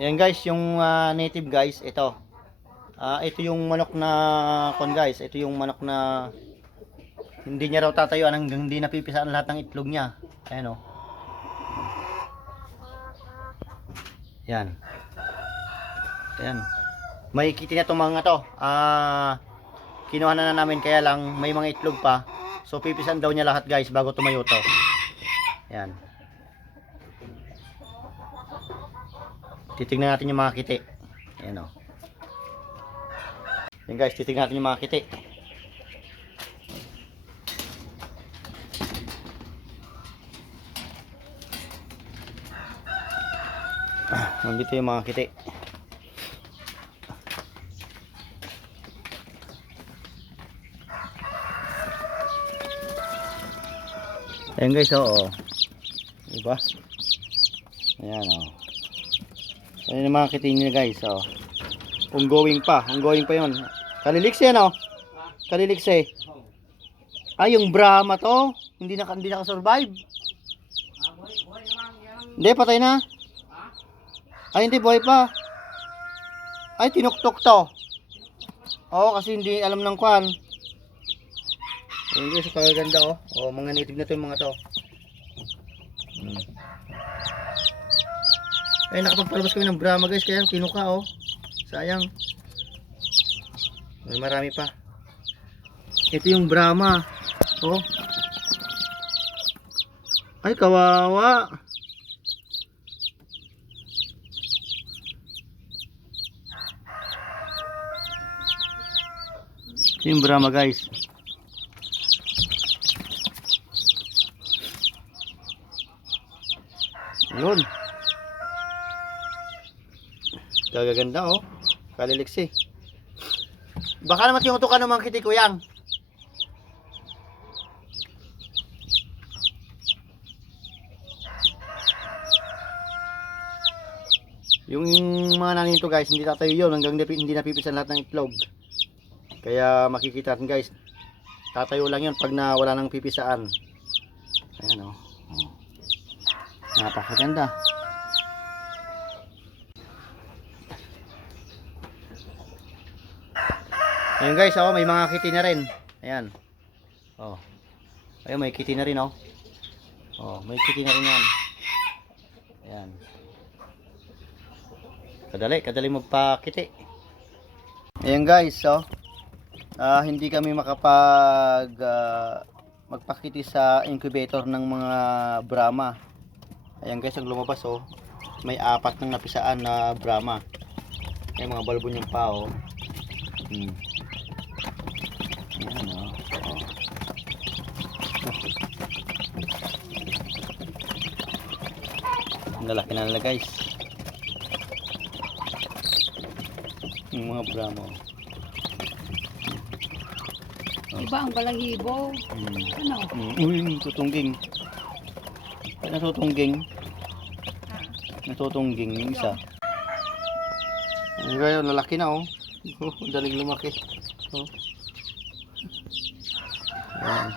Ayan guys, yung native guys, ito. Ito yung manok na guys, ito yung manok na hindi niya raw tatayuan hanggang hindi napipisaan lahat ng itlog niya. Ayan o. Yan. Ayan. May kitty na itong mga to. Kinuha na namin kaya lang may mga itlog pa. So pipisan daw niya lahat guys bago tumayo to. Ayan. Titignan natin yung mga kiti. Ayan o. Ayan guys, titignan natin yung mga kiti. Nandito yung mga kiti. Ayan guys, oo. Diba? Ayan o. Ayan yung mga kiti niya guys, oo. Ongoing pa yun. Kaliliksi yan o. Kaliliksi. Ay, yung Brahma to. Hindi naka-survive. Hindi, patay na. Ay, hindi, buhay pa. Ay, tinuktok to. Oo, kasi hindi alam ng kwan. Ayun guys, kagaganda oh. Oh, mga native na to yung mga to. Ay, nakapagpalabas kami ng Brahma guys, kaya kinuka oh. Sayang. May marami pa. Ito yung Brahma. Oh. Ay, kawawa. Ito yung Brahma guys. Yun. Gagaganda oh. Kaliliksi. Baka naman tinutukan ng mga kiti ko yan. Yung mga naninito guys, hindi tatayo yun hanggang hindi napipisan lahat ng itlog. Kaya makikita natin guys, tatayo lang yun pag wala nang pipisaan. Ayan o. Napakaganda. Ayan guys, oh, may mga kitty na rin. Ayan. Oh. Ayun, may kitty na rin oh. Oh, may kitty na rin yan. Ayan. Kadali magpakiti. Ayan guys, oh. Hindi kami magpakiti sa incubator ng mga Brahma. Ayan guys, ang lumabas oh. May 4 ng napisaan na Brahma. Ayan mga balbon yung pa oh. Ayan oh. Ang lalaki na nila guys. Yung mga Brahma oh. Iba ang balahibo. Ano? Uy, tutungging. Ay, natutungging. Natutungging yung isa. Ay, ngayon, lalaki na oh. Daling lumaki. Oh. Ayan.